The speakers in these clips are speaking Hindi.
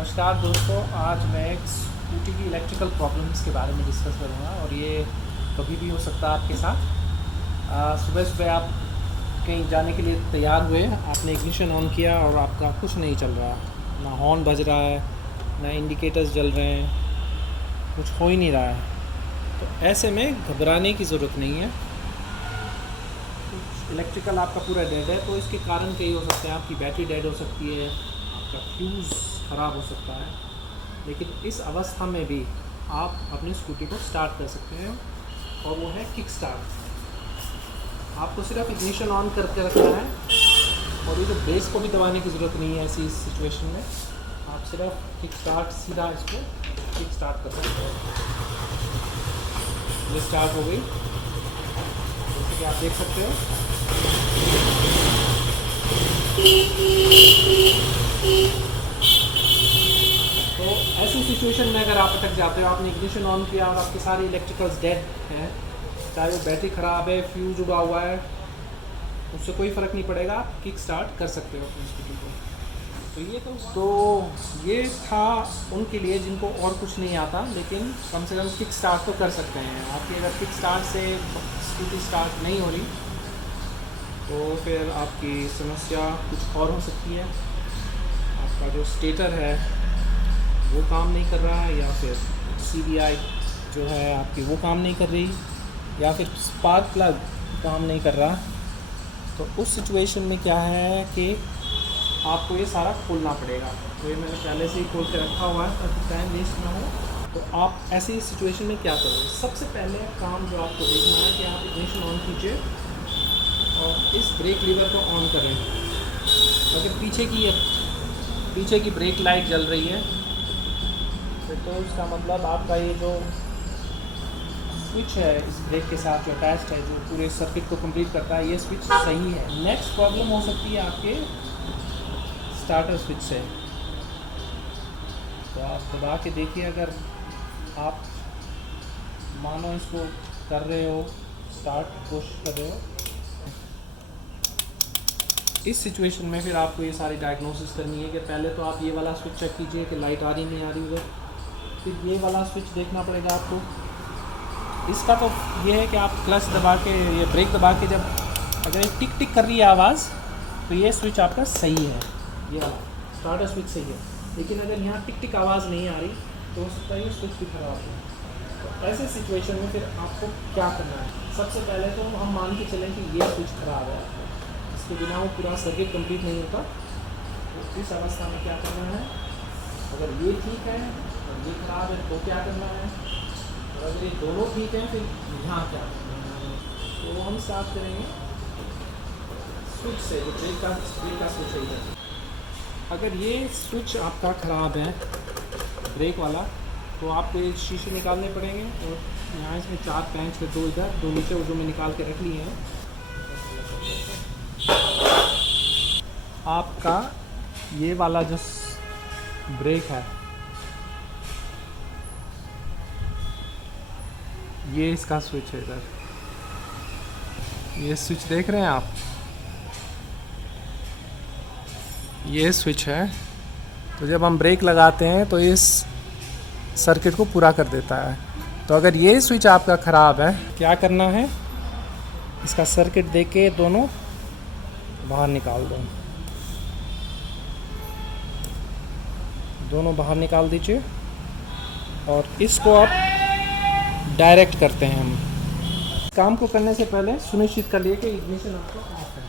नमस्कार दोस्तों, आज मैं एक स्कूटी की इलेक्ट्रिकल प्रॉब्लम्स के बारे में डिस्कस करूँगा और ये कभी भी हो सकता है आपके साथ। सुबह सुबह आप कहीं जाने के लिए तैयार हुए, आपने इग्निशन ऑन किया और आपका कुछ नहीं चल रहा, ना हॉर्न बज रहा है, ना इंडिकेटर्स जल रहे हैं, कुछ हो ही नहीं रहा है। तो ऐसे में घबराने की ज़रूरत नहीं है। इलेक्ट्रिकल आपका पूरा डेड है, तो इसके कारण कई हो सकते हैं। आपकी बैटरी डेड हो सकती है, आपका फ्यूज़ ख़राब हो सकता है, लेकिन इस अवस्था में भी आप अपनी स्कूटी को स्टार्ट कर सकते हैं और वो है किक स्टार्ट। आपको सिर्फ इग्निशन ऑन करके रखना है और ये जो ब्रेक को भी दबाने की ज़रूरत नहीं है। ऐसी सिचुएशन में आप सिर्फ किक स्टार्ट, सीधा इसको किक स्टार्ट कर सकते हैं। ये स्टार्ट हो गई, जैसे कि आप देख सकते हो। तो ऐसी सिचुएशन में अगर आप अटक जाते हो, आपने इग्निशन ऑन किया और आपके सारे इलेक्ट्रिकल्स डेड हैं, चाहे वो बैटरी ख़राब है, फ्यूज उड़ा हुआ है, उससे कोई फ़र्क नहीं पड़ेगा, आप किक स्टार्ट कर सकते हो अपनी स्कूटी को। तो ये था उनके लिए जिनको और कुछ नहीं आता, लेकिन कम से कम किक स्टार्ट तो कर सकते हैं। आपकी अगर किक स्टार्ट से स्कूटी स्टार्ट नहीं हो रही तो फिर आपकी समस्या कुछ और हो सकती है। आपका जो स्टेटर है वो काम नहीं कर रहा है, या फिर CVI जो है आपकी वो काम नहीं कर रही, या फिर स्पार्क प्लग काम नहीं कर रहा। तो उस सिचुएशन में क्या है कि आपको ये सारा खोलना पड़ेगा। तो ये मैंने पहले से ही खोल के रखा हुआ है ताकि टाइम वेस्ट ना हो। तो आप ऐसी सिचुएशन में क्या करोगे? सबसे पहले काम जो आपको देखना है कि आप इग्निशन ऑन कीजिए और इस ब्रेक लीवर को ऑन करें। अगर पीछे की ब्रेक लाइट जल रही है तो इसका मतलब आपका ये जो स्विच है इस ब्रेक के साथ जो अटैच्ड है, जो पूरे सर्किट को कंप्लीट करता है, ये स्विच सही है। नेक्स्ट प्रॉब्लम हो सकती है आपके स्टार्टर स्विच से। तो आप दबा के देखिए, अगर आप मानो इसको कर रहे हो स्टार्ट, कोशिश कर रहे हो, इस सिचुएशन में फिर आपको ये सारी डायग्नोसिस करनी है कि पहले तो आप ये वाला स्विच चेक कीजिए कि लाइट आ रही नहीं आ रही उधर। फिर ये वाला स्विच देखना पड़ेगा आपको। इसका तो ये है कि आप क्लच दबा के, ये ब्रेक दबा के जब अगर ये टिक टिक कर रही है आवाज़, तो ये स्विच आपका सही है, ये वाला स्टार्टर स्विच सही है। लेकिन अगर यहाँ टिक टिक आवाज़ नहीं आ रही तो हो सकता है ये स्विच भी खराब हो। तो ऐसे सिचुएशन में फिर आपको क्या करना है? सबसे पहले तो हम मान के चलें कि ये स्विच खराब है, इसके बिना वो पूरा सर्किट कंप्लीट नहीं होता। तो इस अवस्था में क्या करना है? अगर ये ठीक है और ये खराब है तो क्या करना है, और अगर ये दोनों ठीक हैं फिर यहाँ क्या करना है? तो हम स्टार्ट करेंगे स्विच से, जो ब्रेक का स्विच है इधर। अगर ये स्विच आपका ख़राब है ब्रेक वाला, तो आपको ये शीशे निकालने पड़ेंगे और यहाँ इसमें 4 पेंच है, 2 इधर 2 नीचे, वो जो मैं निकाल के रख लिए हैं। आपका ये वाला जो ब्रेक है, ये इसका स्विच है इधर, ये स्विच देख रहे हैं आप, ये स्विच है। तो जब हम ब्रेक लगाते हैं तो इस सर्किट को पूरा कर देता है। तो अगर ये स्विच आपका ख़राब है, क्या करना है? इसका सर्किट देख के दोनों बाहर निकाल दो, दोनों बाहर निकाल दीजिए और इसको आप डायरेक्ट करते हैं। हम काम को करने से पहले सुनिश्चित कर लिए कि इग्निशन आपका ऑफ है।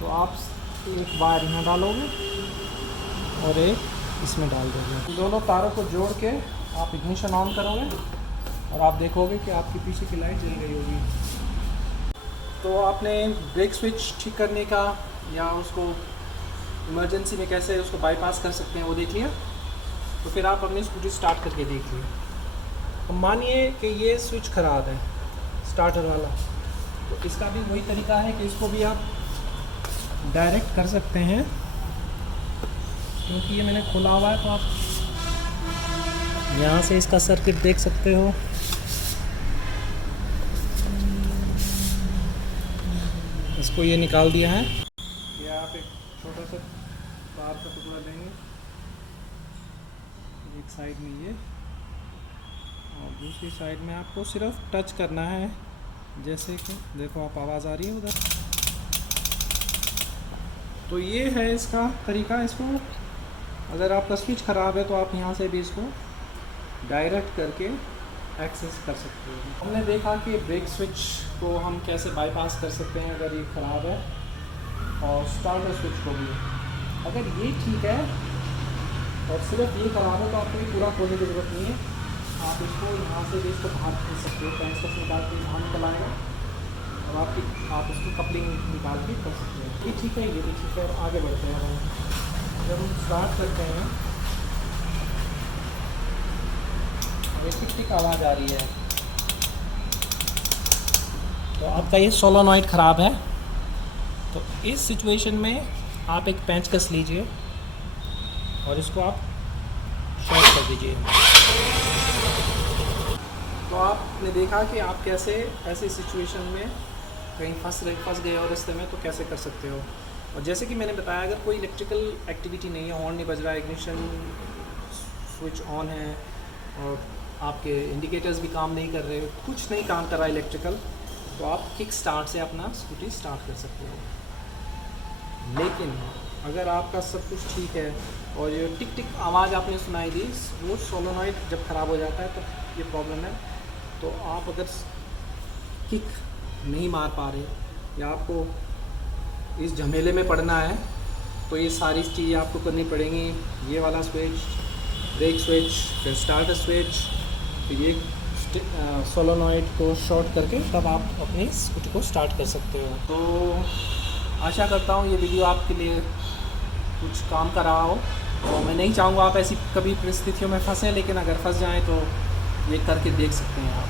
तो आप एक वायर यहाँ डालोगे और एक इसमें डाल दोगे। दोनों तारों को जोड़ के आप इग्निशन ऑन करोगे और आप देखोगे कि आपकी पीछे की लाइट जल गई होगी। तो आपने ब्रेक स्विच ठीक करने का या उसको इमरजेंसी में कैसे उसको बाईपास कर सकते हैं वो देख लिया। तो फिर आप अपनी स्कूटी स्टार्ट करके देखिए। तो मानिए कि ये स्विच ख़राब है स्टार्टर वाला, तो इसका भी वही तरीका है कि इसको भी आप डायरेक्ट कर सकते हैं। क्योंकि ये मैंने खोला हुआ है तो आप यहाँ से इसका सर्किट देख सकते हो। इसको ये निकाल दिया है। ये आप एक छोटा सा तार का टुकड़ा लेंगे, एक साइड में ये और दूसरी साइड में आपको सिर्फ टच करना है, जैसे कि देखो आप आवाज़ आ रही है उधर। तो ये है इसका तरीका। इसको अगर आपका स्विच ख़राब है तो आप यहाँ से भी इसको डायरेक्ट करके एक्सेस कर सकते हो। हमने देखा कि ब्रेक स्विच को हम कैसे बाईपास कर सकते हैं अगर ये ख़राब है, और स्टार्टर स्विच को भी। अगर ये ठीक है और सिर्फ ये ख़राब है तो आपको ये पूरा खोलने की ज़रूरत नहीं है। आप इसको यहाँ से भी इसको बाहर खींच सकते हो, पेंसिल निकाल के बाहर निकल आएगा और आप इसको कपलिंग निकाल के कर सकते हो। ये ठीक है, ये भी ठीक है। और आगे बढ़ते हैं हम। जब हम स्टार्ट करते हैं ये टिक टिक आवाज़ आ रही है तो आपका ये सोलोनॉइड ख़राब है। तो इस सिचुएशन में आप एक पेंचकस लीजिए और इसको आप शॉर्ट कर दीजिए। तो आपने देखा कि आप कैसे ऐसी सिचुएशन में कहीं फंस गए और रास्ते में तो कैसे कर सकते हो। और जैसे कि मैंने बताया, अगर कोई इलेक्ट्रिकल एक्टिविटी नहीं है, हॉर्न नहीं बज रहा है, इग्निशन स्विच ऑन है और आपके इंडिकेटर्स भी काम नहीं कर रहे, कुछ नहीं काम कर रहा इलेक्ट्रिकल, तो आप किक स्टार्ट से अपना स्कूटी स्टार्ट कर सकते हो। लेकिन अगर आपका सब कुछ ठीक है और ये टिक टिक आवाज़ आपने सुनाई दी, वो सोलोनॉइड जब ख़राब हो जाता है तो ये प्रॉब्लम है। तो आप अगर किक नहीं मार पा रहे या आपको इस झमेले में पड़ना है तो ये सारी चीज़ें आपको करनी पड़ेंगी। ये वाला स्विच, ब्रेक स्विच, फिर स्टार्टर स्विच, फिर ये सोलोनॉइड को शॉर्ट करके तब आप अपनी स्कूटी को स्टार्ट कर सकते हो। तो आशा करता हूँ ये वीडियो आपके लिए कुछ काम का रहा हो। तो मैं नहीं चाहूँगा आप ऐसी कभी परिस्थितियों में फंसें, लेकिन अगर फंस जाएँ तो ये करके देख सकते हैं आप।